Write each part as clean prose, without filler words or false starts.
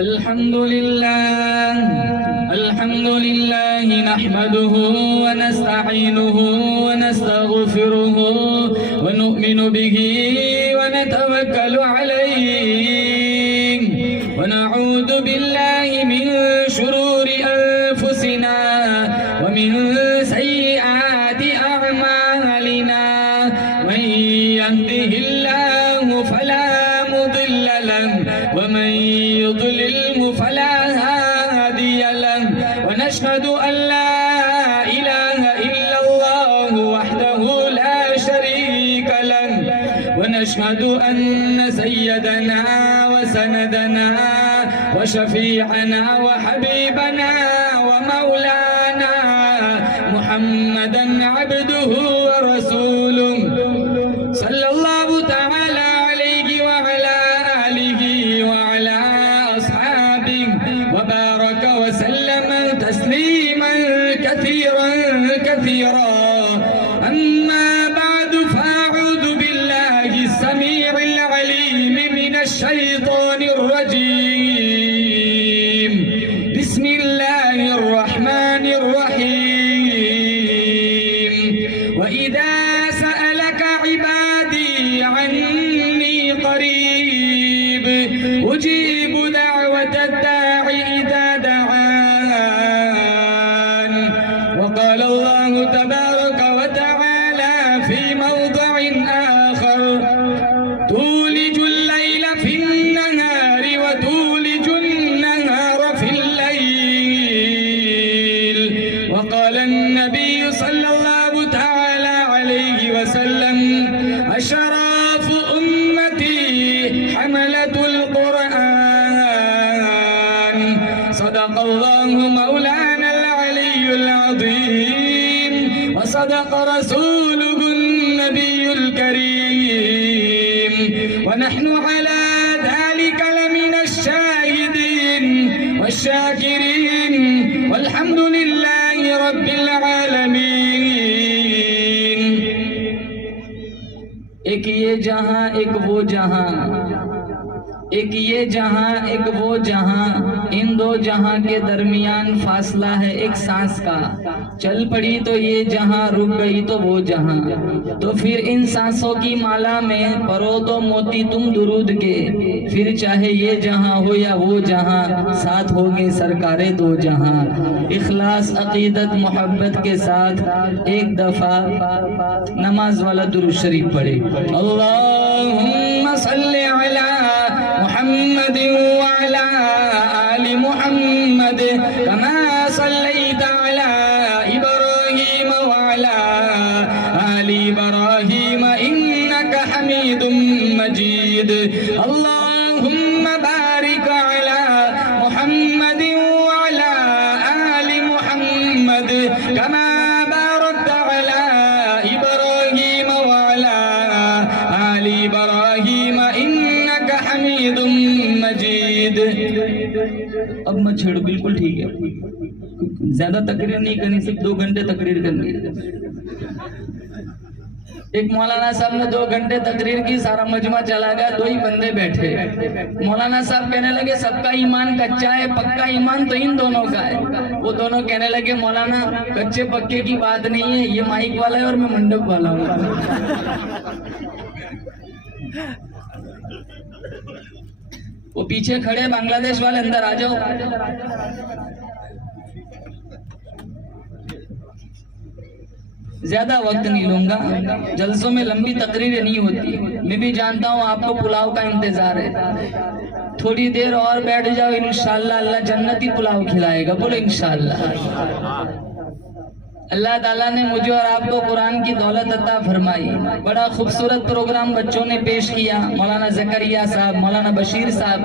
الحمد لله نحمده ونستعينه ونستغفره ونؤمن به ونتوكل عليه ونعوذ بالله من شرور أنفسنا ومن سيئات أعمالنا من يهده الله فلا مضل له ومن يضلله فلا هادي له ونشهد أن لا إله إلا الله وحده لا شريك له ونشهد أن سيدنا وسندنا وشفيعنا وحبيبنا ومولانا محمدا عبده ورسوله صلى الله تعالى عليه وعلى آله وعلى أصحابه وبارك وسلم تسليما كثيرا كثيرا أما بعد فأعوذ بالله السميع العليم من الشيطان الرجيم بسم الله الرحمن الرحيم وإذا سألك عبادي عني قريب أجيب دعوة الداع إذا دعان وقال الله تبارك وتعالى في موضع آخر تولج الليل في النهار وتولج النهار في الليل وقال النبي صلى الله تعالى عليه وسلم أشراف أمتي حملة القرآن صدق الله مولانا العلي العظيم وصدق رسوله النبي الكريم ونحن على ذلك لمن الشاهدين والشاكرين والحمد لله رب العالمين ایک یہ جہاں ایک وہ جہاں ایک یہ جہاں ایک وہ جہاں ان دو جہاں کے درمیان فاصلہ ہے ایک سانس کا چل پڑی تو یہ جہاں رک گئی تو وہ جہاں تو پھر ان سانسوں کی مالا میں پرو تو موتی تم درود کے پھر چاہے یہ جہاں ہو یا وہ جہاں ساتھ ہوگے سرکار دو جہاں اخلاص عقیدت محبت کے ساتھ ایک دفعہ نماز والا درود شریف پڑھے اللہم صلی علی محمد وعلى آل محمد كما صليت على إبراهيم وعلى آل إبراهيم إنك حميد مجيد اللهم بارك على محمد وعلى آل محمد كما باركت على إبراهيم وعلى آل إبراهيم إنك حميد مجيد اب میں چھیڑو بالکل ٹھیک ہے زیادہ تقریر نہیں کرنی صرف 2 گھنٹے تقریر کرنی ایک مولانا صاحب نے 2 گھنٹے تقریر کی سارا مجمع چلا گیا 2 ہی بندے بیٹھے مولانا صاحب کہنے لگے سب کا ایمان کچا ہے پکا ایمان تو ان دونوں کا ہے وہ دونوں کہنے لگے مولانا کچے پکے کی بات نہیں ہے یہ مائک والا ہے اور میں منڈپ والا ہوں وہ پیچھے کھڑے بنگلہ دیش والے اندر آ جاؤ زیادہ وقت نہیں لوں گا جلسوں میں لمبی تقریریں نہیں ہوتی میں بھی جانتا ہوں آپ کو پلاؤ کا انتظار ہے تھوڑی دیر اور بیٹھ جاؤ انشاءاللہ اللہ جنتی پلاؤ کھلائے گا بولو انشاءاللہ اللہ تعالیٰ نے مجھے اور آپ کو قرآن کی دولت عطا فرمائی بڑا خوبصورت پروگرام بچوں نے پیش کیا مولانا زکریا صاحب مولانا بشیر صاحب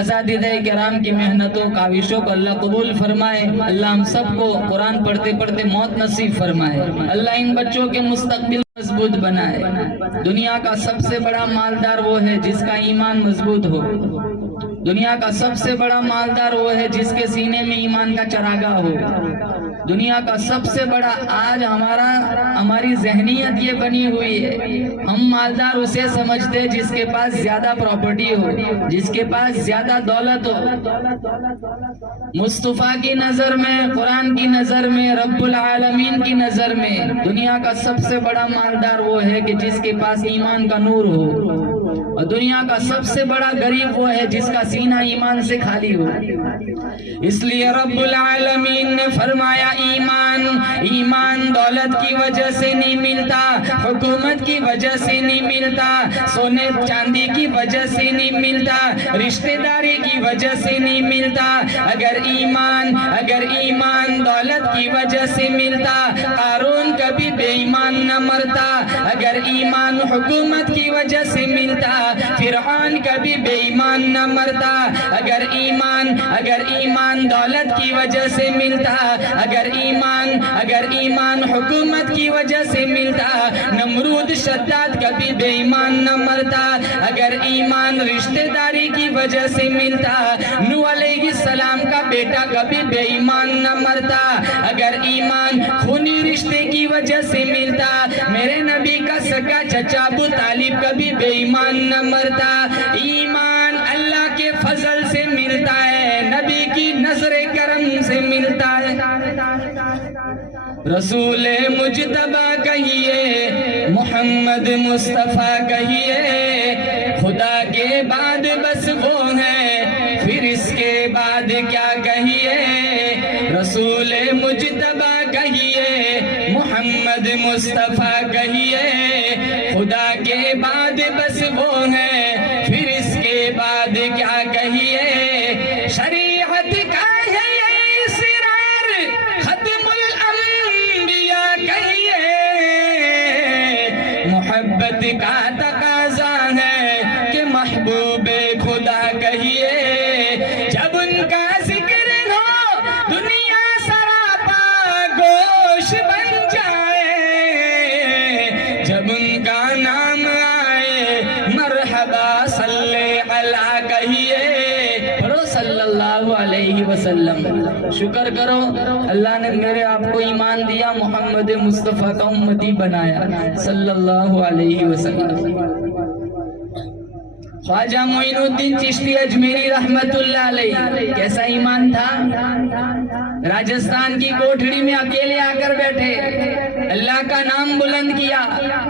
اساتذہ کرام کی محنتوں کاوشوں کو اللہ قبول فرمائے اللہ ہم سب کو قرآن پڑھتے پڑھتے موت نصیب فرمائے اللہ ان بچوں کے مستقبل مضبوط بنائے دنیا کا سب سے بڑا مالدار وہ ہے جس کا ایمان مضبوط ہو دنیا کا سب سے بڑا مالدار وہ ہے جس کے سینے میں ایمان کا چراغاہ ہو. دنیا کا سب سے بڑا آج ہماری ذہنیت یہ بنی ہوئی ہے, ہم مالدار اسے سمجھتے جس کے پاس زیادہ پراپرٹی ہو, جس کے پاس زیادہ دولت ہو. مصطفیٰ کی نظر میں, قرآن کی نظر میں, رب العالمین کی نظر میں دنیا کا سب سے بڑا مالدار وہ ہے کہ جس کے پاس ایمان کا نور ہو, اور دنیا کا سب سے بڑا غریب وہ ہے جس کا سینہ ایمان سے خالی ہو. اس لیے رب العالمین نے فرمایا ایمان دولت کی وجہ سے نہیں ملتا, حکومت کی وجہ سے نہیں ملتا, سونے چاندی کی وجہ سے نہیں ملتا, رشتہ داری کی وجہ سے نہیں ملتا. اگر ایمان دولت کی وجہ سے ملتا, قارون کبھی بے ایمان نہ مرتا. اگر ایمان حکومت کی وجہ سے ملتا, فرعون کبھی بے ایمان نہ مرتا. اگر ایمان دولت کی وجہ سے ملتا, اگر ایمان حکومت کی وجہ سے ملتا, نمرود شداد کبھی بے ایمان نہ مرتا. اگر ایمان رشتہ داری کی وجہ سے ملتا, نوح علیہ السلام کا بیٹا کبھی بے ایمان نہ مرتا. اگر ایمان خونی رشتے کی وجہ سے ملتا, میرے نبی کا سگا چچا ابو طالب کبھی بے ایمان نہ مرتا. ایمان اللہ کے فضل سے ملتا ہے, نبی کی نظر کرم سے ملتا ہے. رسول مجتبی کہیے, محمد مصطفیٰ کہیے, خدا کے بعد بس وہ ہے, پھر اس کے بعد کیا کہیے. رسول مجتبی کہیے, محمد مصطفیٰ کہیے, خدا کے بعد بس وہ ہے, پھر اس کے بعد کیا کہیے. شریعت کا ہے یہ اسرار, ختم الانبیاء کہیے, محبت کا تقاضا ہے کہ محبوب خدا کہیے. جب ان کا ذکر ہو دنیا سراپا گوش بن جائے, جب ان کا نام آئے مرحبا صلی علی کہیے. صلی اللہ علیہ وسلم. شکر کرو اللہ نے میرے آپ کو ایمان دیا, محمد مصطفیٰ کا امتی بنایا صلی اللہ علیہ وسلم. خواجہ معین الدین چشتی اجمیری رحمت اللہ علیہ کیسا ایمان تھا. راجستھان کی کوٹھڑی میں اکیلے آ کر بیٹھے, اللہ کا نام بلند کیا,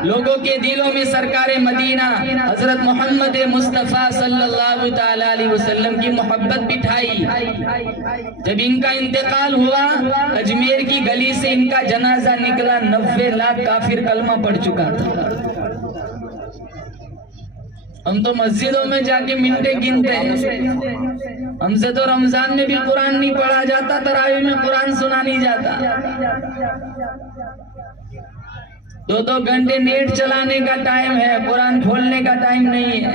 لوگوں کے دلوں میں سرکار مدینہ حضرت محمد مصطفیٰ صلی اللہ تعالی علیہ وسلم کی محبت بٹھائی. جب ان کا انتقال ہوا, اجمیر کی گلی سے ان کا جنازہ نکلا, 90 لاکھ کافر کلمہ پڑھ چکا تھا. ہم تو مسجدوں میں جا کے منٹیں گنتے ہیں, ہم سے تو رمضان میں بھی قرآن نہیں پڑھا جاتا, تراویح میں قرآن سنا نہیں جاتا. 2 گھنٹے نیٹ چلانے کا ٹائم ہے, قرآن کھولنے کا ٹائم نہیں ہے.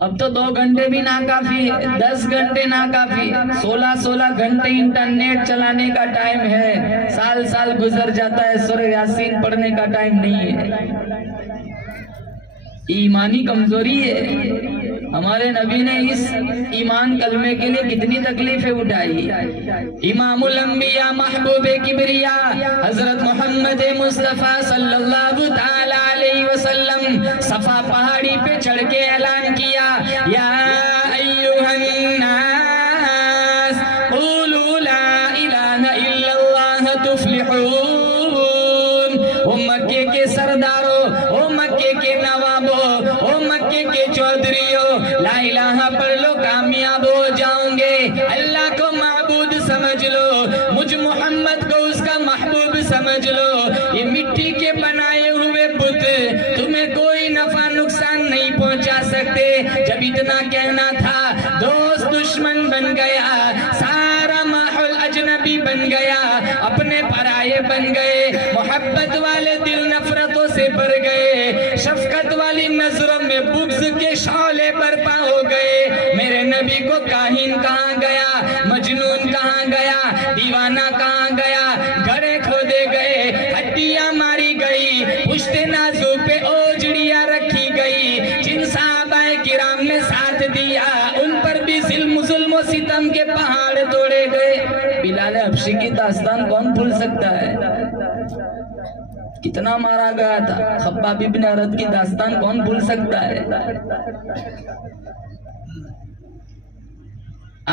اب تو 2 گھنٹے بھی ناکافی ہے, 10 گھنٹے ناکافی, 16 گھنٹے انٹرنیٹ چلانے کا ٹائم ہے. سال گزر جاتا ہے, سورہ یاسین پڑھنے کا ٹائم نہیں ہے. ایمانی کمزوری ہے. ہمارے نبی نے اس ایمان کلمے کے لیے کتنی تکلیفیں اٹھائی. امام الانبیاء محبوب کبریا حضرت محمد مصطفیٰ صلی اللہ تعالی علیہ وسلم صفا پہاڑی پہ چڑھ کے اعلان کیا, یا ایھا الناس قولوا لا الہ الا اللہ تفلحون. او مکے کے سرداروں, او مکے کے نوابوں, او مکے کے چودھریوں, لا الہ پڑھ لو کامیاب ہو جاؤں گے. اللہ کو معبود سمجھ لو, مجھ محمد کو اس کا محبوب سمجھ لو. یہ مٹی کے بنائے ہوئے بت تمہیں کوئی نفع نقصان نہیں پہنچا سکتے. جب اتنا کہنا تھا, دوست دشمن بن گیا, سارا ماحول اجنبی بن گیا, اپنے پرائے بن گئے. محبت والے دل نفرتوں سے بھر گئے, شفقت والی نظروں میں بغض کے شعلے برپا ہو گئے. میرے نبی کو کاہن کہاں گیا, مجنون کہاں گیا, دیوانہ کہاں گیا, گھڑے کھودے گئے, ہڈیاں ماری گئی, پشت نازو پہ اوجڑیاں رکھی گئی. جن صحابہ ساتھ دیا ان پر بھی ظلم و ستم کے پہاڑ توڑے گئے. بلال حبشی کی داستان کون بھول سکتا ہے؟ کتنا مارا گیا تھا. خباب ابن ارد کی داستان کون بھول سکتا ہے؟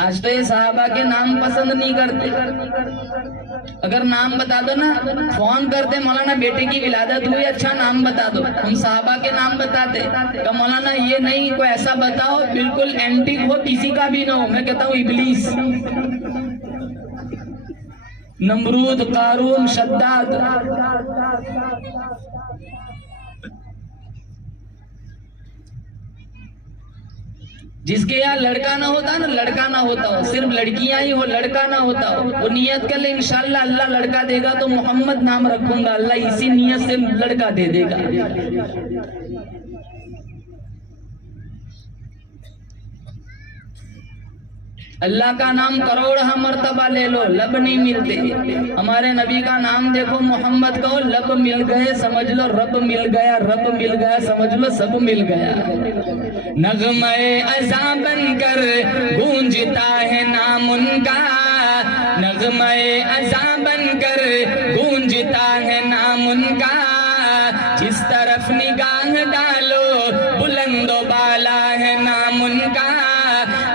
آج تو یہ صحابہ کے نام پسند نہیں کرتے. اگر نام بتا دو نا, فون کرتے مولانا بیٹے کی ولادت ہوئی, اچھا نام بتا دو. ہم صحابہ کے نام بتاتے کہ مولانا یہ نہیں, کوئی ایسا بتاؤ بالکل اینٹک ہو, کسی کا بھی نہ ہو. میں کہتا ہوں ابلیس, نمرود, قارون, شداد. جس کے یہاں لڑکا نہ ہوتا نا, لڑکا نہ ہوتا ہو, صرف لڑکیاں ہی ہو, لڑکا نہ ہوتا ہو, وہ نیت کر لے انشاءاللہ اللہ لڑکا دے گا تو محمد نام رکھوں گا, اللہ اسی نیت سے لڑکا دے دے گا. اللہ کا نام کروڑہ مرتبہ لے لو, لب نہیں ملتے. ہمارے نبی کا نام دیکھو محمد کہو, لب مل گئے سمجھ لو رب مل گیا, رب مل گیا سمجھ لو سب مل گیا. نغمہ ازاں بن کر گونجتا ہے نام ان کا, نغمہ ازاں بن کر گونجتا ہے نام ان کا. جس طرف نگاہ ڈالو بلند و بالا ہے نام ان کا.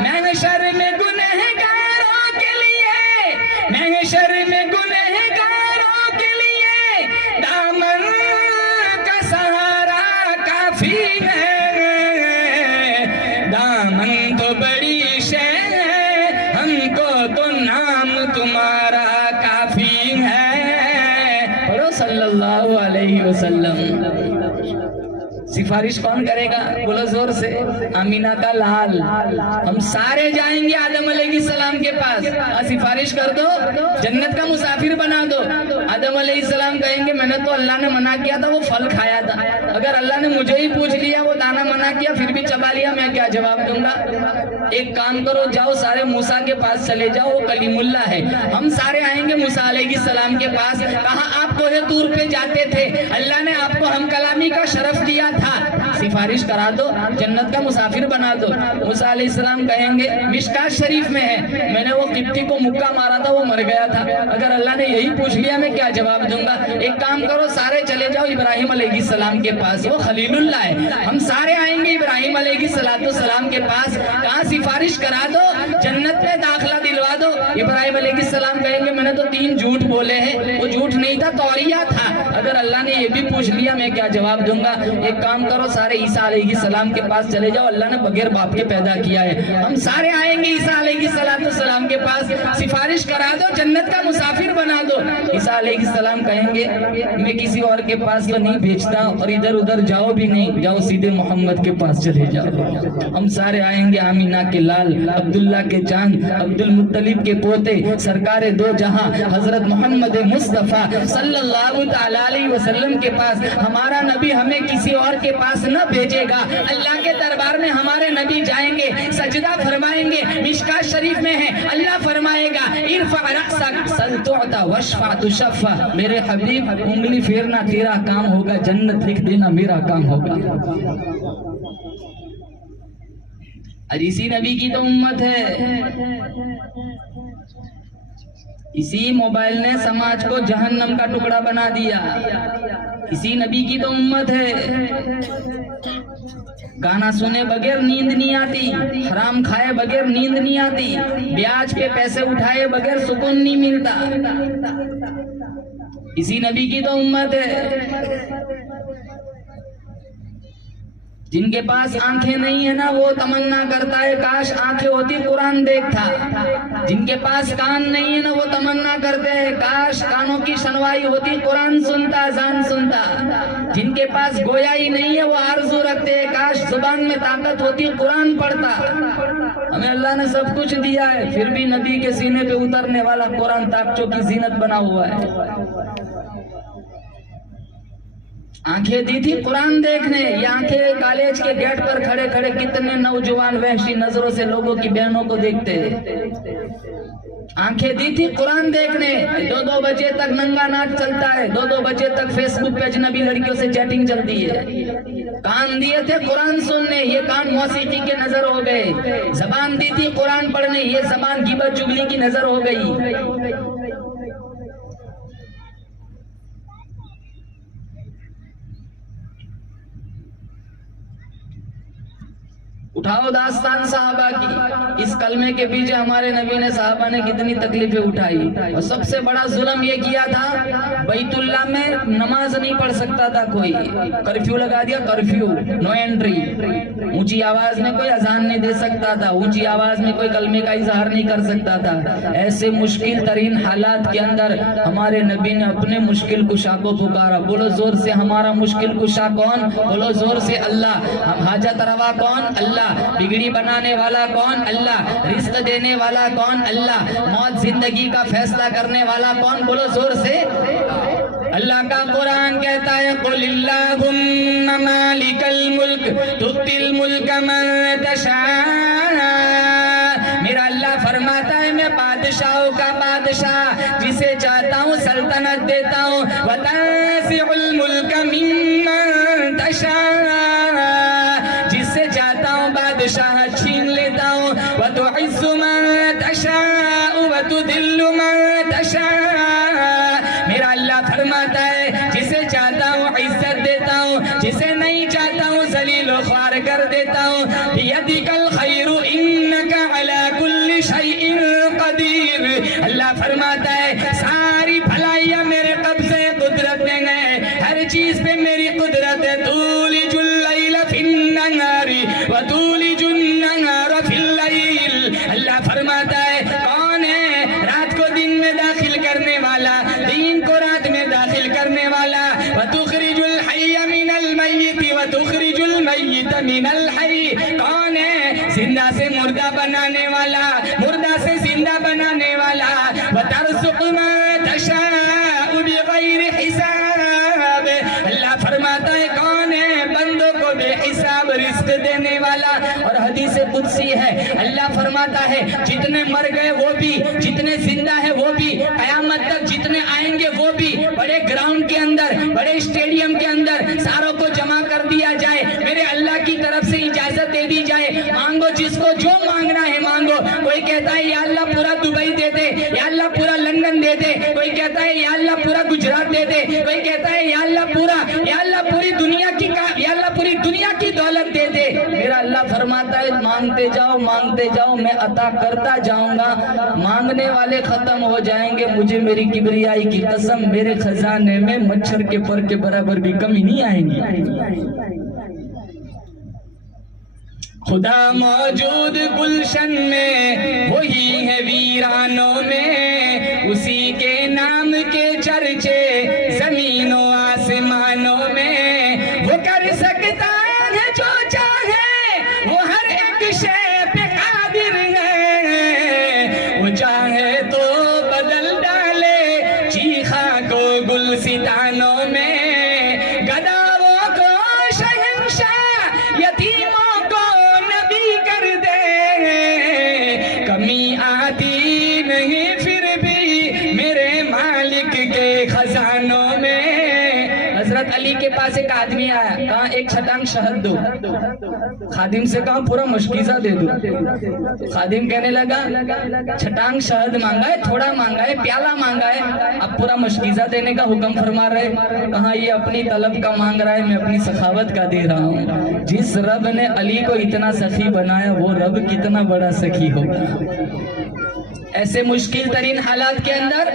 محشر میں گنہگاروں کے لیے, محشر میں گنہگاروں کے لیے دامن کا سہارا کافی ہے. دامن تو بڑی شے ہے, ہم کو تو نام تمہارا کافی ہے. پڑھو صلی اللہ علیہ وسلم. سفارش کون کرے گا؟ بولو زور سے, آمینہ کا لال. ہم سارے جائیں گے آدم علیہ السلام کے پاس. سفارش کر دو, جنت کا مسافر بنا دو. آدم علیہ السلام کہیں گے میں نے تو اللہ نے منع کیا تھا وہ پھل کھایا تھا, اگر اللہ نے مجھے ہی پوچھ لیا وہ دانا منع کیا پھر بھی چبا لیا, میں کیا جواب دوں گا؟ ایک کام کرو, جاؤ سارے موسیٰ کے پاس چلے جاؤ, وہ کلیم اللہ ہے. ہم سارے آئیں گے موسیٰ علیہ السلام کے پاس. کہا آپ کوہ طور پہ جاتے تھے, اللہ نے آپ کو ہم کلامی کا شرف دیا تھا, سفارش کرا دو, جنت کا مسافر بنا دو. موسیٰ علیہ السلام کہیں گے مشکات شریف میں ہے, میں نے وہ قبطی کو مکہ مارا تھا وہ مر گیا تھا, اگر اللہ نے یہی پوچھ لیا میں کیا جواب دوں گا؟ ایک کام کرو, سارے چلے جاؤ ابراہیم علیہ السلام کے پاس, وہ خلیل اللہ ہے. ہم سارے آئیں گے ابراہیم علیہ السلام کے پاس. کہاں سفارش کرا دو, جنت میں داخلہ دلوا دو. ابراہیم علیہ السلام کہیں گے میں نے تو 3 جھوٹ بولے ہیں, وہ جھوٹ نہیں تھا توریہ تھا, اگر اللہ نے یہ بھی پوچھ لیا میں کیا جواب دوں گا؟ ایک کام کرو, سارے عیسیٰ علیہ السلام کے پاس چلے جاؤ, اللہ نے بغیر باپ کے پیدا کیا ہے. ہم سارے آئیں گے عیسیٰ علیہ السلام کے پاس, سفارش کرا دو, جنت کا مسافر بنا دو. عیسیٰ علیہ السلام کہیں گے میں کسی اور کے پاس تو نہیں بھیجتا, اور ادھر ادھر جاؤ بھی نہیں, جاؤ سیدھے محمد کے پاس چلے جاؤ. ہم سارے آئیں گے آمینہ کے لال, عبداللہ کے چاند, عبد المطلب کے پوتے, سرکار دو جہاں حضرت محمد مصطفیٰ صلی اللہ تعالیٰ علیہ وسلم کے پاس. ہمارا نبی ہمیں کسی اور کے پاس نہ بھیجے گا, اللہ کے دربار میں ہمارے نبی جائیں گے, سجدہ فرمائیں گے. مشکات شریف میں ہے, اللہ فرمائے گا ارفع رأسک سل تعطى واشفع تشفع. میرے حبیب انگلی پھیرنا تیرا کام ہوگا, جنت لکھ دینا میرا کام ہوگا. اور اسی نبی کی تو امت ہے. اسی موبائل نے سماج کو جہنم کا ٹکڑا بنا دیا, اسی نبی کی تو امت ہے. گانا سنے بغیر نیند نہیں آتی, حرام کھائے بغیر نیند نہیں آتی, بیاج کے پیسے اٹھائے بغیر سکون نہیں ملتا. اسی نبی کی تو امت ہے. جن کے پاس آنکھیں نہیں ہیں نا وہ تمنا کرتا ہے کاش آنکھیں ہوتی قرآن دیکھتا. جن کے پاس کان نہیں ہے نا وہ تمنا کرتے ہیں کاش کانوں کی سنوائی ہوتی, قرآن سنتا, اذان سنتا. جن کے پاس گویا ہی نہیں ہے وہ آرزو رکھتے ہیں کاش زبان میں طاقت ہوتی, قرآن پڑھتا. ہمیں اللہ نے سب کچھ دیا ہے, پھر بھی نبی کے سینے پہ اترنے والا قرآن طاقتوں کی زینت بنا ہوا ہے. آنکھیں دی تھی قرآن دیکھنے, یہ آنکھیں کالج کے گیٹ پر کھڑے کھڑے کتنے نوجوان وحشی نظروں سے لوگوں کی بہنوں کو دیکھتے ہیں. آنکھیں دی تھی قرآن دیکھنے، 2 بجے تک ننگا ناچ چلتا ہے، 2 بجے تک فیس بک پہ اجنبی لڑکیوں سے چیٹنگ چلتی ہے۔ کان دیے تھے قرآن سننے، یہ کان موسیقی کے نظر ہو گئے۔ زبان دی تھی قرآن پڑھنے، یہ زبان غیبت چغلی کی نظر ہو گئی۔ اٹھاؤ داستان صحابہ کی، اس کلمے کے پیچھے ہمارے نبی نے صحابہ نے کتنی تکلیفیں اٹھائی، اور سب سے بڑا ظلم یہ کیا تھا، بیت اللہ میں نماز نہیں پڑھ سکتا تھا کوئی، کرفیو لگا دیا، کرفیو، نو انٹری، اونچی آواز میں کوئی اذان نہیں دے سکتا تھا، اونچی آواز میں کوئی کلمے کا اظہار نہیں کر سکتا تھا۔ ایسے مشکل ترین حالات کے اندر ہمارے نبی نے اپنے مشکل کشا کو پکارا۔ بولو زور سے، ہمارا مشکل کشا کون؟ بولو زور سے، اللہ۔ ہم حاجت روا کون؟ اللہ۔ بگڑی بنانے والا کون؟ اللہ۔ رزق دینے والا کون؟ اللہ۔ موت زندگی کا فیصلہ کرنے والا کون؟ بولو زور سے۔ اللہ کا قرآن کہتا ہے قُلِ اللَّهُمَّ مَالِكَ الْمُلْكِ تُؤْتِي الْمُلْكَ مَن تَشَاءُ۔ میرا اللہ فرماتا ہے میں بادشاہوں کا بادشاہ، جسے چاہتا ہوں سلطنت دیتا ہوں۔ وَتَنزِعُ الْمُلْكَ مِمَّن تَشَاءُ، جس سے چاہتا ہوں بادشاہ چھین لیتا ہوں۔ وَتُعِزُّ مَن تَشَاءُ وَتُذِلُّ مَن تَشَاءُ، میرا اللہ فرماتا ہے جسے چاہتا ہوں عزت دیتا ہوں، جسے نہیں چاہتا ہوں ذلیل و خوار کر دیتا ہوں۔ بِيَدِكَ الْخَيْرُ إِنَّكَ عَلَى كُلِّ شَيْءٍ قَدِيرٌ۔ اللہ فرماتا ہے ساری بھلائیاں میرے قبضے قدرت میں ہیں، ہر چیز پہ میری قدرت ہے۔ تُولِجُ اللَّيْلَ فِي النَّهَارِ وَتُولِجُ النَّهَارَ فِي اللَّيْلِ۔ اللہ فرماتا ہے کون ہے رات کو دن میں داخل کرنے والا، دین کو رات میں داخل کرنے والا۔ وَتُخْرِجُ الْحَيَّ مِنَ الْمَيِّتِ وَتُخْرِجُ الْمَيِّتَ مِنَ الْحَيِّ، کون ہے زندہ سے مردہ بنانے والا، مردہ سے زندہ بنانے والا۔ وَتَرْزُقُ مَن تَشَاءُ بِغَيْرِ حِسَابٍ، اللہ فرماتا ہے کون ہے بندوں کو بے حساب رزق دینے والا۔ اور حدیث قدسی ہے، اللہ فرماتا ہے جتنے مر گئے وہ بھی، جتنے زندہ ہیں وہ بھی، قیامت تک جتنے آئیں گے وہ بھی، بڑے گراؤنڈ کے اندر، بڑے اسٹیڈیم کے اندر ساروں کو جمع کر دیا جائے، میرے اللہ کی طرف سے اجازت دے دی جائے، مانگو جس کو جو مانگنا ہے مانگو۔ کوئی کہتا ہے یا اللہ پورا دبئی دے دے، یا اللہ پورا لندن دے دے، کوئی کہتا ہے یا اللہ پورا گجرات دے دے، کوئی کہتا ہے یا اللہ پورا، یا اللہ پوری دنیا کی، یا اللہ پوری دنیا کی دولت دے دے۔ میرا اللہ فرماتا ہے مانگتے جاؤ مانگتے جاؤ، میں عطا کرتا جاؤں گا۔ مانگنے والے ختم ہو جائیں گے، مجھے میری کبریائی کی قسم میرے خزانے میں مچھر کے پر کے برابر بھی کمی نہیں آئیں گی۔ خدا موجود گلشن میں، وہی ہے ویرانوں میں، اسی کے نام کے چرچے زمین و آسمانوں میں۔ وہ کر سکتا ہے جو چاہے، وہ ہر ایک شے پہ قادر ہے، وہ چاہے تو بدل ڈالے چیخا کو گلستانوں میں۔ گداؤں کو شہنشاہ، یتیموں کو نبی کر دے، کمی آتی نہیں پھر بھی میرے مالک کے خزانوں میں۔ حضرت علی کے پاس ایک آدمی آیا، کہا ایک چھٹانگ شہد دو، خادم سے کہا پورا مشکیزہ دے دو۔ خادم کہنے لگا چھٹانگ شہد مانگا ہے، تھوڑا مانگا ہے، پیالہ مانگا ہے، اب پورا مشکیزہ دینے کا حکم فرما رہے۔ کہا یہ اپنی طلب کا مانگ رہا ہے، میں اپنی سخاوت کا دے رہا ہوں۔ جس رب نے علی کو اتنا سخی بنایا، وہ رب کتنا بڑا سخی ہوگا۔ ایسے مشکل ترین حالات کے اندر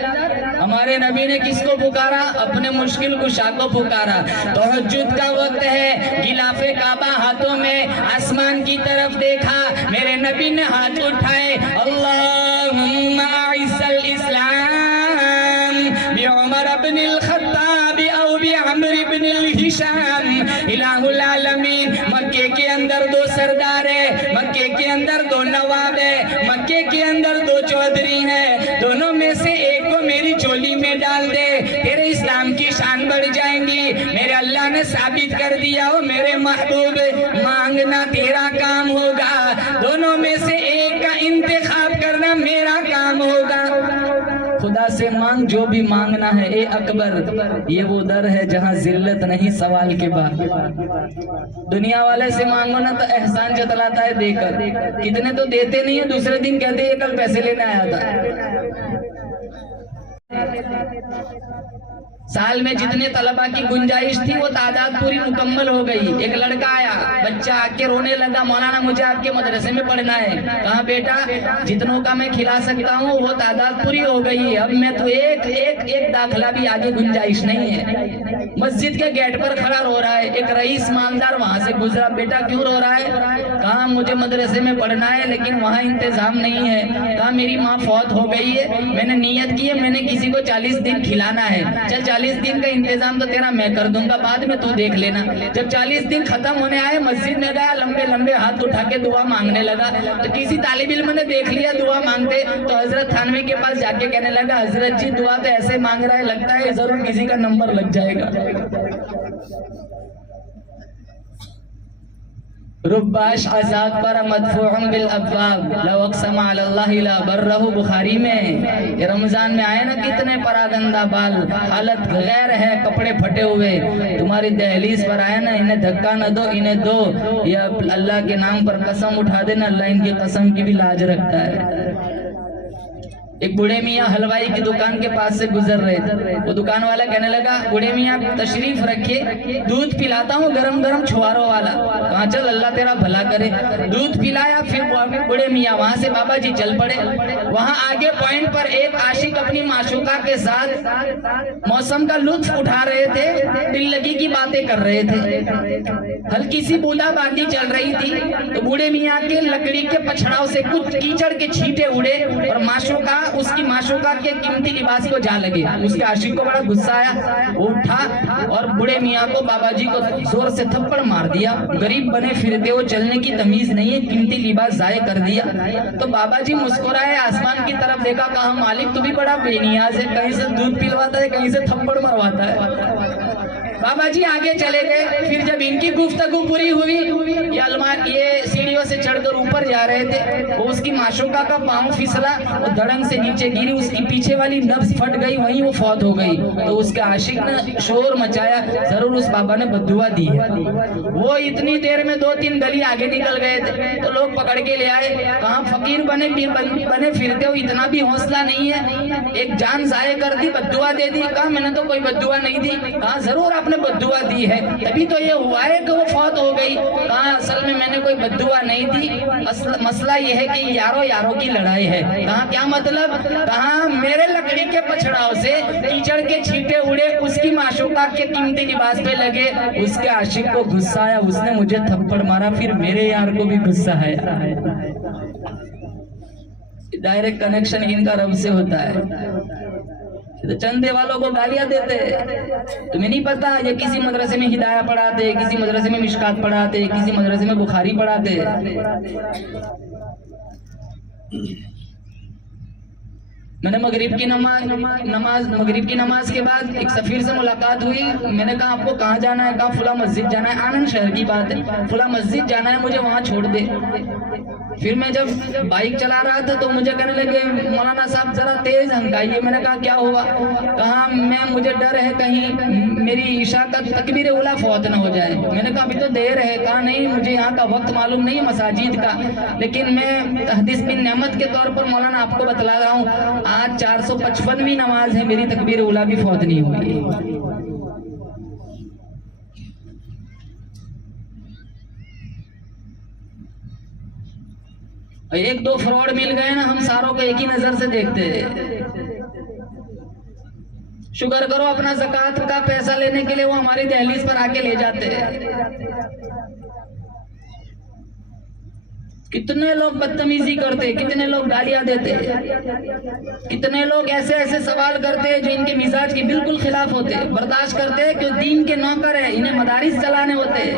ہمارے نبی نے کس کو پکارا؟ اپنے مشکل کشا کو پکارا۔ تہجد کا وقت ہے، غلاف کعبہ ہاتھوں میں، آسمان کی طرف دیکھا، میرے نبی نے ہاتھ اٹھائے، اللہم اعز الاسلام بعمر بن الخطاب او بعمر بن الہشام الہ العالمین۔ مکے کے اندر 2 سردار ہیں، مکے کے اندر 2 نواب ہیں، مکے کے اندر 2 چودھری ہیں، دونوں میں سے ایک کو میری چولی میں ڈال دے، تیرے اسلام کی شان بڑھ جائیں گی۔ میرے اللہ نے ثابت کر دیا ہو میرے محبوب، مانگنا تیرا کام ہوگا، دونوں میں سے ایک کا انتخاب کرنا میرا کام ہوگا۔ خدا سے مانگ جو بھی مانگنا ہے اے اکبر، یہ وہ در ہے جہاں ذلت نہیں سوال کے بعد۔ دنیا والے سے مانگو نا تو احسان جتلاتا ہے دے کر، کتنے تو دیتے نہیں ہیں، دوسرے دن کہتے ہیں یہ کل پیسے لینے آیا تھا۔ سال میں جتنے طلبہ کی گنجائش تھی وہ تعداد پوری مکمل ہو گئی۔ ایک لڑکا آیا، بچہ آ کے رونے لگا، مولانا مجھے آپ کے مدرسے میں پڑھنا ہے۔ کہا بیٹا جتنوں کا میں کھلا سکتا ہوں وہ تعداد پوری ہو گئی ہے، اب میں تو ایک داخلہ بھی آگے گنجائش نہیں ہے۔ مسجد کے گیٹ پر کھڑا رو رہا ہے، ایک رئیس مالدار وہاں سے گزرا، بیٹا کیوں رو رہا ہے؟ کہا مجھے مدرسے میں پڑھنا ہے لیکن وہاں انتظام نہیں ہے۔ کہا میری ماں فوت ہو گئی ہے، میں نے نیت کی ہے میں نے کسی کو 40 دن کھلانا ہے، چل 40 دن کا انتظام تو تیرا میں کر دوں گا، بعد میں تو دیکھ لینا۔ جب 40 دن ختم ہونے آئے مسجد میں گیا، لمبے لمبے ہاتھ اٹھا کے دعا مانگنے لگا، تو کسی طالب علم نے دیکھ لیا دعا مانگتے، تو حضرت تھانوی کے پاس جا کے کہنے لگا حضرت جی دعا تو ایسے مانگ رہا ہے، لگتا ہے ضرور کسی کا نمبر لگ جائے گا۔ رباش عذاب پر مدفوع بالابواب لو اقسم علی اللہ لا برہ، بخاری میں۔ یہ رمضان میں آئے نا کتنے پراگندہ بال، حالت غیر ہے، کپڑے پھٹے ہوئے، تمہاری دہلیز پر آئے نا انہیں دھکا نہ دو، انہیں دو، یا اللہ کے نام پر قسم اٹھا دینا، اللہ ان کی قسم کی بھی لاج رکھتا ہے۔ ایک بوڑھے میاں حلوائی کی دکان کے پاس سے گزر رہے تھے، وہ دکان والا کہنے لگا بوڑھے میاں تشریف رکھیے، دودھ پلاتا ہوں گرم گرم چھواروں والا۔ کہاں چل اللہ تیرا بھلا کرے، دودھ پلایا، پھر بوڑھے میاں وہاں سے بابا جی چل پڑے۔ وہاں آگے پوائنٹ پر ایک عاشق اپنی معشوقہ کے ساتھ موسم کا لطف اٹھا رہے تھے، دل لگی کی باتیں کر رہے تھے، ہلکی سی بوندہ باندی چل رہی تھی، تو بوڑھے میاں کے لکڑی کے پچھڑاؤں سے کچھ کیچڑ کے چھینٹے اڑے اور معشوقہ اس کی معشوقہ کے قیمتی لباس کو جا لگے۔ اس کے عاشق کو بڑا غصہ آیا، وہ اٹھا اور بڑے میاں کو بابا جی کو زور سے تھپڑ مار دیا، غریب بنے پھرتے ہو، چلنے کی تمیز نہیں ہے، قیمتی لباس ضائع کر دیا۔ تو بابا جی مسکرائے، آسمان کی طرف دیکھا، کہا مالک تو بھی بڑا بے نیاز ہے، کہیں سے دودھ پلواتا ہے کہیں سے تھپڑ مرواتا ہے۔ بابا جی آگے چلے گئے۔ پھر جب ان کی گفتگو پوری ہوئی، یہ سیڑھیوں سے چڑھ کر اوپر جا رہے تھے، وہ اس کی معشوقہ کا پاؤں پھسلا، وہ دھڑم سے نیچے گری، اس کی پیچھے والی نبض پھٹ گئی، وہیں وہ فوت ہو گئی۔ تو اس کے عاشق نے شور مچایا، ضرور اس بابا نے بددعا دی ہے۔ وہ اتنی دیر میں 2-3 گلی آگے نکل گئے تھے، تو لوگ پکڑ کے لے آئے، کہاں فقیر بنے پھرتے ہو، اتنا بھی حوصلہ نہیں ہے، ایک جان ضائع کر دی، بددعا دے دی۔ کہا میں نے تو کوئی بددعا نہیں دی۔ کہا ضرور آپ نے بددعا دی ہے، تبھی تو یہ ہوا ہے کہ وہ فوت ہو گئی۔ کہا اصل میں نے کوئی بددعا نہیں دی، مسئلہ یہ ہے کہ یاروں کی لڑائی ہے۔ کہا کیا مطلب؟ کہا میرے لکڑی کے پچھڑاؤں سے کیچڑ کے چھینٹے اڑے، اس کی معشوقہ کے قیمتی لباس پہ لگے، اس کے عاشق کو غصہ آیا، اس نے مجھے تھپڑ مارا، پھر میرے یار کو بھی غصہ آیا۔ ڈائریکٹ کنیکشن ان کا رب سے ہوتا ہے۔ چندے والوں کو گالیاں دیتے، تمہیں نہیں پتا یہ کسی مدرسے میں ہدایہ پڑھاتے، کسی مدرسے میں مشکات پڑھاتے، کسی مدرسے میں بخاری پڑھاتے۔ میں نے مغرب کی نماز کے بعد ایک سفیر سے ملاقات ہوئی، میں نے کہا آپ کو کہاں جانا ہے؟ کہا فلاں مسجد جانا ہے، آنند شہر کی بات ہے، فلاں مسجد جانا ہے، مجھے وہاں چھوڑ دے۔ پھر میں جب بائک چلا رہا تھا تو مجھے کہنے لگے مولانا صاحب ذرا تیز ہنکائیے۔ میں نے کہا کیا ہوا؟ کہا مجھے ڈر ہے کہیں میری عشاء کا تکبیر اولیٰ فوت نہ ہو جائے۔ میں نے کہا ابھی تو دیر ہے۔ کہا نہیں مجھے یہاں کا وقت معلوم نہیں مساجد کا، لیکن میں تحدیث بن نعمت کے طور پر مولانا آپ کو بتلا رہا ہوں، آج 455ویں نماز ہے، میری تکبیر اولیٰ بھی فوت نہیں ہوئی۔ ایک دو فراڈ مل گئے نا، ہم ساروں کو ایک ہی نظر سے دیکھتے ہیں۔ شکر کرو اپنا زکوٰۃ کا پیسہ لینے کے لیے وہ ہماری دہلیز پر آ کے لے جاتے ہیں۔ کتنے لوگ بدتمیزی کرتے، کتنے لوگ گالیاں دیتے، کتنے لوگ ایسے سوال کرتے جو ان کے مزاج کے بالکل خلاف ہوتے، برداشت کرتے کہ دین کے نوکر ہیں، انہیں مدارس چلانے ہوتے۔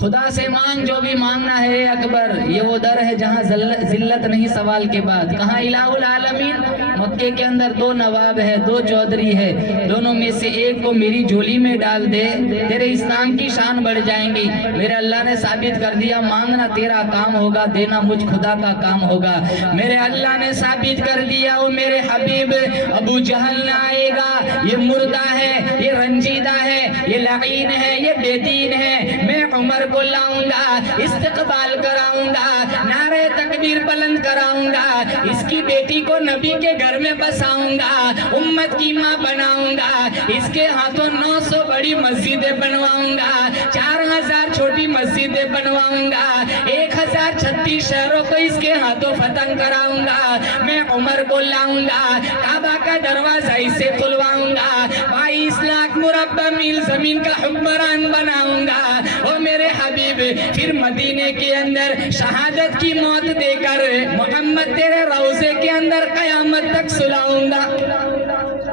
خدا سے مانگ جو بھی مانگنا ہے اکبر، یہ وہ در ہے جہاں ذلت نہیں سوال کے بعد۔ کہاں الہ العالمین مکے کے اندر 2 نواب ہے، 2 چودھری ہے، دونوں میں سے ایک کو میری جھولی میں ڈال دے، تیرے اسلام کی شان بڑھ جائیں گی۔ میرے اللہ نے ثابت کر دیا مانگنا تیرا کام ہوگا، دینا مجھ خدا کا کام ہوگا۔ میرے اللہ نے ثابت کر دیا وہ میرے حبیب ابو جہل نہ آئے گا، یہ مردہ ہے، یہ رنجیدہ ہے، یہ لعین ہے، یہ بے دین ہے۔ میں عمر کو لاؤں گا، استقبال کراؤں گا، نعرہ تکبیر بلند کراؤں گا، اس کی بیٹی کو نبی کے گھر میں بساؤں گا، امت کی ماں بناؤں گا، اس کے ہاتھوں 900 بڑی مسجدیں بنواؤں گا، 4000 چھوٹی مسجدیں بنواؤں گا، 1036 شہروں کو اس کے ہاتھوں فتح کراؤں گا۔ میں عمر کو لاؤں گا، کعبہ کا دروازہ اسے کھلواؤں گا، 22 لاکھ مربع میل زمین کا حکمران بناؤں گا۔ او میرے حبیب پھر مدینے کے اندر شہادت کی موت دے کر محمد تیرے روضے کے اندر قیامت تک سلاؤں گا۔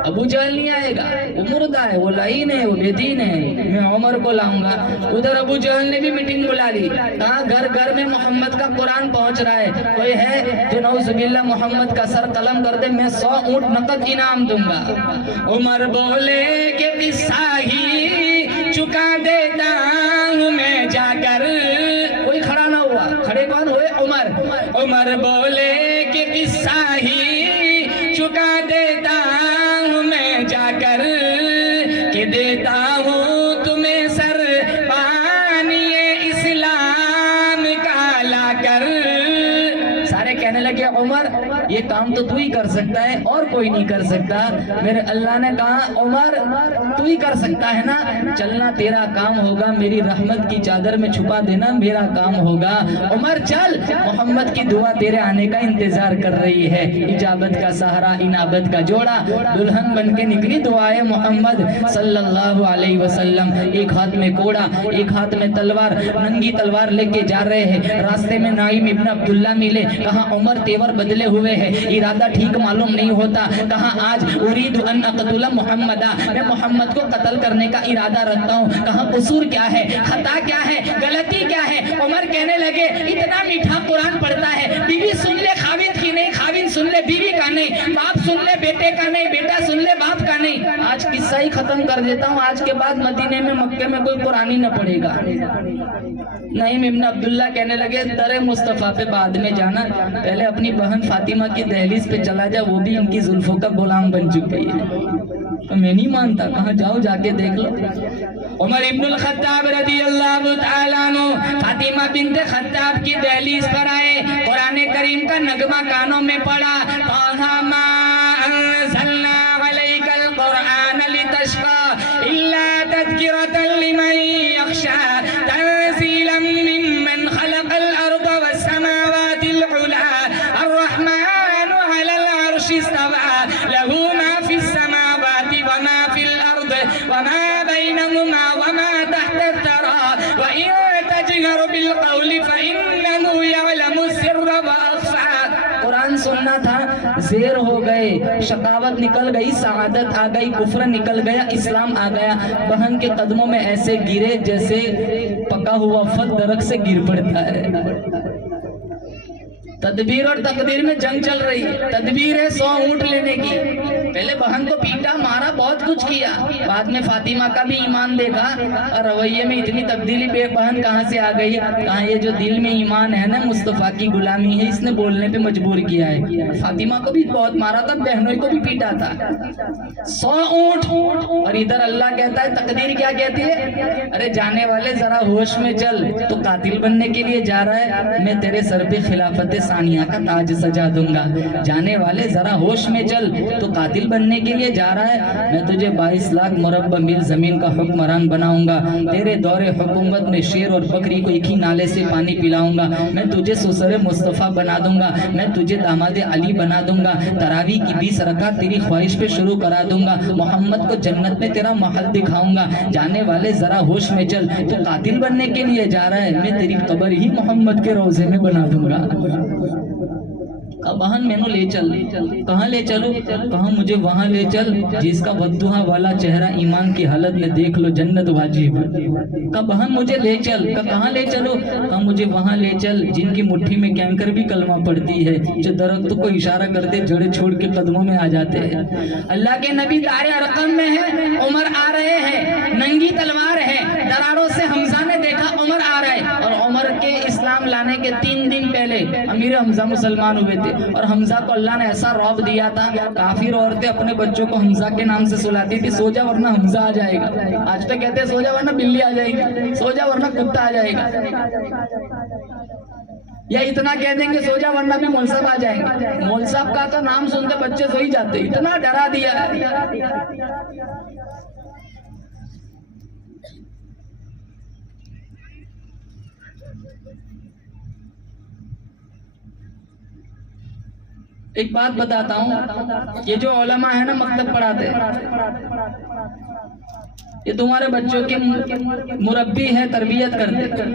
ابو جہل نہیں آئے گا، وہ مردہ ہے، وہ لعین ہے، وہ بے دین ہے، میں عمر کو لاؤں گا۔ ادھر ابو جہل نے بھی میٹنگ بلا لی، کہا گھر گھر میں محمد کا قرآن پہنچ رہا ہے، کوئی ہے تو نعوذ باللہ محمد کا سر قلم کر دے، میں 100 اونٹ نقد انعام دوں گا۔ عمر بولے کہ قصہ ہی چکا دیتا ہوں میں جا کر، کوئی کھڑا نہ ہوا، کھڑے کون ہوئے؟ عمر۔ عمر بولے کہ قصہ ہی چکا دیتا ہوں میں جا کر، کہ دیتا ہوں تمہیں سر پانی اسلام کا لا کر۔ سارے کہنے لگے عمر یہ کام تو ہی کر سکتا ہے اور کوئی نہیں کر سکتا۔ میرے اللہ نے کہا عمر تو ہی کر سکتا ہے نا، چلنا تیرا کام ہوگا، میری رحمت کی چادر میں چھپا دینا میرا کام ہوگا۔ عمر چل، محمد کی دعا تیرے آنے کا انتظار کر رہی ہے۔ اجابت کا سہارا، انابت کا جوڑا، دلہن بن کے نکلی دعائے محمد صلی اللہ علیہ وسلم۔ ایک ہاتھ میں کوڑا، ایک ہاتھ میں تلوار، ننگی تلوار لے کے جا رہے ہیں۔ راستے میں نعیم ابن عبداللہ ملے، کہا عمر تیور بدلے ہوئے ہیں، ارادہ ٹھیک معلوم نہیں ہوتا، کہا آج اريد ان اقتل محمد، میں محمد کو قتل کرنے کا ارادہ رکھتا ہوں، کہا قصور کیا ہے، خطا کیا ہے، غلطی کیا ہے؟ عمر کہنے لگے اتنا میٹھا قرآن پڑھتا ہے، بیوی سن لے خاوند کی نہیں، خاوند سن لے بیوی کا نہیں، باپ سن لے بیٹے کا نہیں، بیٹا سن لے باپ کا نہیں۔ آج قصہ ہی ختم کر دیتا ہوں، آج کے بعد مدینے میں مکے میں کوئی قرآن ہی نہ پڑھے گا۔ نعیم ابن عبداللہ کہنے لگے در مصطفیٰ پہ بعد میں جانا، پہلے اپنی بہن فاطمہ کی دہلیز پہ چلا جا، وہ بھی ان کی زلفوں کا غلام بن چکی ہے۔ میں نہیں مانتا، کہاں جاؤ جا کے دیکھ لو۔ عمر ابن الخطاب رضی اللہ تعالیٰ عنہ فاطمہ بنت خطاب کی دہلیز پر آئے، قرآن کریم کا نغمہ کانوں میں پڑا، طٰہٰ ما انزلنا علیک القرآن لتشقى الا تذکرۃ لمن یخشی تنزیلا ممن خلق الارض والسماوات العلی الرحمن علی العرش استوى له ما في السماوات وما في الارض وما بينهما وما تحت الثرى وإن تجهر بالقول فإنه يعلم السر وأخفى۔ قرآن سننا تھا، زیر ہو گئے، شقاوت نکل گئی، سعادت آ گئی، کفر نکل گیا، اسلام آ گیا۔ بہن کے قدموں میں ایسے گرے جیسے پکا ہوا پھل درخت سے گر پڑتا ہے۔ تدبیر اور تقدیر میں جنگ چل رہی ہے، تدبیر ہے 100 اونٹ لینے کی، پہلے بہن کو پیٹا مارا، بہت کچھ کیا، بعد میں فاطمہ کا بھی ایمان دیکھا اور رویے میں اتنی تبدیلی، بے بہن کہاں سے آ گئی، کہاں یہ جو دل میں ایمان ہے نا مصطفیٰ کی غلامی ہے، اس نے بولنے پہ مجبور کیا ہے۔ فاطمہ کو بھی بہت مارا تھا، بہنوں کو بھی پیٹا تھا، 100 اونٹ۔ اور ادھر اللہ کہتا ہے تقدیر کیا کہتی ہے، ارے جانے والے ذرا ہوش میں چل، تو قاتل بننے کے لیے جا رہا ہے، میں تیرے سر پہ خلافت ثانیہ کا تاج سجا دوں گا۔ جانے والے ذرا ہوش میں چل، تو قاتل بننے کے لیے جا رہا ہے، میں تجھے 22 لاکھ مربع میل زمین کا حکمران بناؤں گا، تیرے دور حکومت میں شیر اور بکری کو ایک ہی نالے سے پانی پلاؤں گا، میں تجھے سسر مصطفیٰ بنا دوں گا، میں تجھے داماد علی بنا دوں گا، تراویح کی 20 رکعت تیری خواہش پہ شروع کرا دوں گا، محمد کو جنت میں تیرا محل دکھاؤں گا۔ جانے والے ذرا ہوش میں چل، تو قاتل بننے کے لیے جا رہا ہے، میں تیری قبر ہی محمد کے روضے میں بنا دوں گا۔ کہا بہن مینو لے چل. کہاں لے چلو؟ کہا مجھے وہاں لے چل جس کا بددعا والا چہرہ ایمان کی حالت میں دیکھ لو جنت واجب. کہا بہن مجھے لے چل. کہاں لے چلو؟ کہا مجھے وہاں لے چل جن کی مٹھی میں کینکر بھی کلمہ پڑتی ہے, جو درخت کو اشارہ کرتے جڑے چھوڑ کے قدموں میں آ جاتے ہیں. اللہ کے نبی دار ارقم میں ہے, عمر آ رہے ہیں, ننگی تلوار ہے, دراروں سے حمزہ نے دیکھا عمر آ رہے, اور عمر کے اسلام لانے کے 3 دن پہلے امیر حمزہ مسلمان ہوئے تھے, اور حمزہ کو اللہ نے ایسا رعب دیا تھا, کافر عورتیں اپنے بچوں کو حمزہ کے نام سے سلاتی تھی, سو جا ورنہ حمزہ آ جائے گا. آج تو کہتے ہیں سو جا ورنہ بلی آ جائے گی, سو جا ورنہ کتا آ جائے گا, یا اتنا کہہ دیں گے سو جا ورنہ بھی مول صاحب آ جائیں گے. مول صاحب کا تو نام سنتے بچے سو ہی جاتے, اتنا ڈرا دیا. ایک بات بتاتا ہوں, یہ جو علماء ہیں نا مکتب پڑھاتے, یہ تمہارے بچوں کی مربی ہے, تربیت کرتے.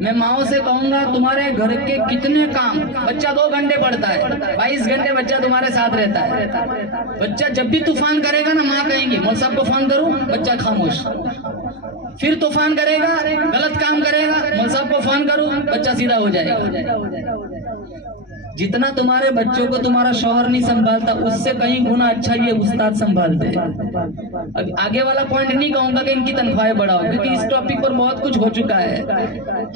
میں ماؤں سے کہوں گا تمہارے گھر کے کتنے کام, بچہ 2 گھنٹے پڑھتا ہے, 22 گھنٹے بچہ تمہارے ساتھ رہتا ہے. بچہ جب بھی طوفان کرے گا نا ماں کہیں گی مول صاحب کو فون کروں, بچہ خاموش. پھر طوفان کرے گا, غلط کام کرے گا, مول صاحب کو فون کروں, بچہ سیدھا ہو جائے گا. جتنا تمہارے بچوں کو تمہارا شوہر نہیں سنبھالتا, اس سے کہیں گنا اچھا یہ استاد سنبھالتے ہیں. آگے والا پوائنٹ نہیں کہوں گا کہ ان کی تنخواہیں بڑھاؤ, کیونکہ اس ٹاپک پر بہت کچھ ہو چکا ہے.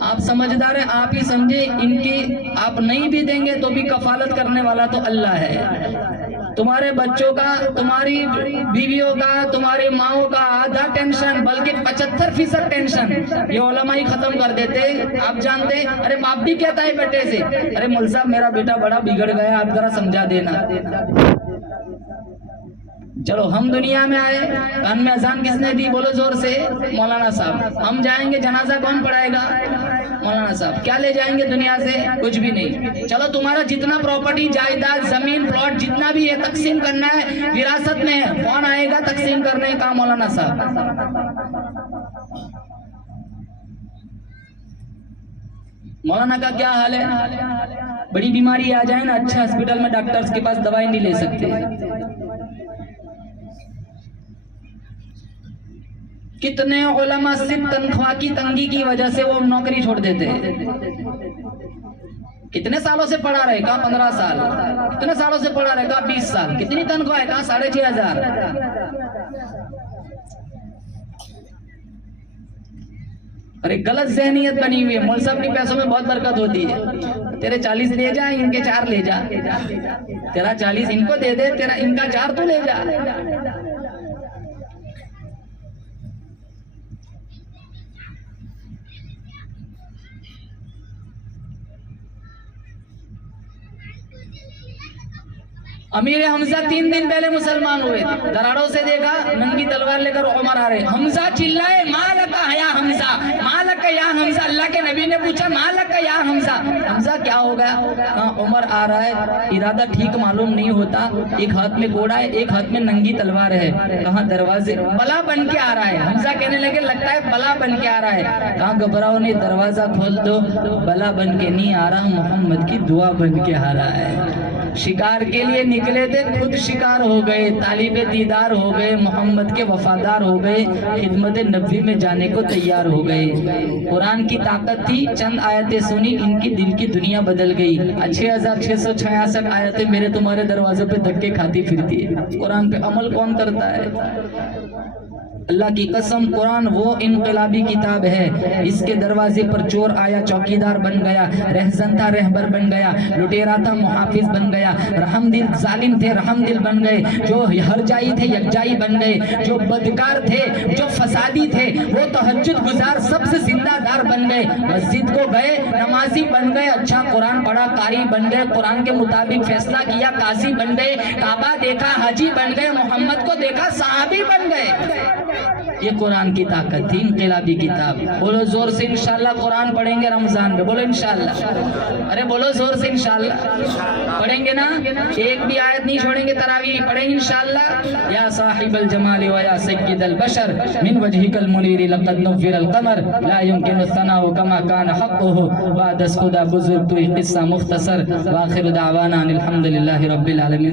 آپ سمجھدار ہیں, آپ ہی سمجھے, ان کی آپ نہیں بھی دیں گے تو بھی کفالت کرنے والا تو اللہ ہے. تمہارے بچوں کا, تمہاری بیویوں کا, تمہاری ماؤں کا آدھا ٹینشن بلکہ 75% ٹینشن یہ علماء ہی ختم کر دیتے. آپ جانتے, ارے باپ بھی کہتا ہے بیٹے سے, ارے مول صاحب میرا بیٹا بڑا بگڑ گیا, آپ ذرا سمجھا دینا. چلو ہم دنیا میں آئے, کان میں اذان کس نے دی, بولو زور سے, مولانا صاحب. ہم جائیں گے, جنازہ کون پڑھائے گا, مولانا صاحب. کیا لے جائیں گے دنیا سے, کچھ بھی نہیں. چلو تمہارا جتنا پراپرٹی, جائیداد, زمین, پلاٹ جتنا بھی ہے تقسیم کرنا ہے, وراثت میں ہے, کون آئے گا تقسیم کرنے کا, مولانا صاحب. مولانا کا کیا حال ہے, بڑی بیماری آ جائے نا, اچھے ہاسپٹل میں ڈاکٹرز کے پاس دوائی نہیں لے سکتے. کتنے علماء صرف تنخواہ کی تنگی کی وجہ سے وہ نوکری چھوڑ دیتے ہیں. کتنے سالوں سے پڑھا رہے, کہا 15 سال. کتنے سالوں سے پڑھا رہے, کہا 20 سال. کتنی تنخواہ ہے, کہا 6,500. ارے غلط ذہنیت بنی ہوئی ہے, مول صاحب کے پیسوں میں بہت برکت ہوتی ہے. تیرے 40 لے جا, ان کے 4 لے جا, تیرا 40 ان کو دے دے, تیرا ان کا 4 تو لے جا. امیر حمزہ 3 دن پہلے مسلمان ہوئے تھے, دراڑوں سے دیکھا, ننگی تلوار لے کر عمر آ رہے. حمزہ چلائے, مالک یا حمزہ, مالک یا حمزہ. اللہ کے نبی نے پوچھا مالک یا حمزہ, حمزہ کیا ہو گیا, ہاں عمر آ رہا ہے, ارادہ ٹھیک معلوم نہیں ہوتا, ایک ہاتھ میں گھوڑا ہے, ایک ہاتھ میں ننگی تلوار ہے. کہاں دروازے, بلا بن کے آ رہا ہے. حمزہ کہنے لگے لگتا ہے بلا بن کے آ رہا ہے. کہاں گھبراؤ نہیں, دروازہ کھول دو, بلا بن کے نہیں آ رہا, محمد کی دعا بن کے آ رہا ہے. شکار کے لیے نکلے تھے, خود شکار ہو گئے, طالب دیدار ہو گئے, محمد کے وفادار ہو گئے, خدمت نبی میں جانے کو تیار ہو گئے. قرآن کی طاقت تھی, چند آیتیں سنی, ان کی دل کی دنیا بدل گئی. 6,666 آیتیں میرے تمہارے دروازے پہ دھکے کھاتی پھرتی ہے. قرآن پہ عمل کون کرتا ہے؟ اللہ کی قسم, قرآن وہ انقلابی کتاب ہے, اس کے دروازے پر چور آیا چوکیدار بن گیا, رہزن تھا رہبر بن گیا, لٹیرا تھا محافظ بن گیا, رحم دل ظالم تھے رحم دل بن گئے, جو ہر جائی تھے یکجائی بن گئے, جو بدکار تھے, جو فسادی تھے, وہ تہجد گزار سب سے زندہ دار بن گئے. مسجد کو گئے, نمازی بن گئے, اچھا قرآن پڑھا قاری بن گئے, قرآن کے مطابق فیصلہ کیا قاضی بن گئے, کعبہ دیکھا حاجی بن گئے, محمد کو دیکھا صحابی بن گئے. یہ قرآن کی طاقت تھی، انقلابی کتاب. بولو زور سے انشاءاللہ قرآن پڑھیں گے رمضان میں، بولو انشاءاللہ. ارے بولو زور سے انشاءاللہ پڑھیں گے نا، ایک بھی آیت نہیں چھوڑیں گے، تراویح پڑھیں گے انشاءاللہ. یا صاحب الجمال و یا سید البشر من وجهك المنیر لقد نور القمر لا يمكن الثناء كما كان حقه بعد از خدا بزرگ توی قصہ مختصر. واخر دعوانا الحمدللہ رب العالمین.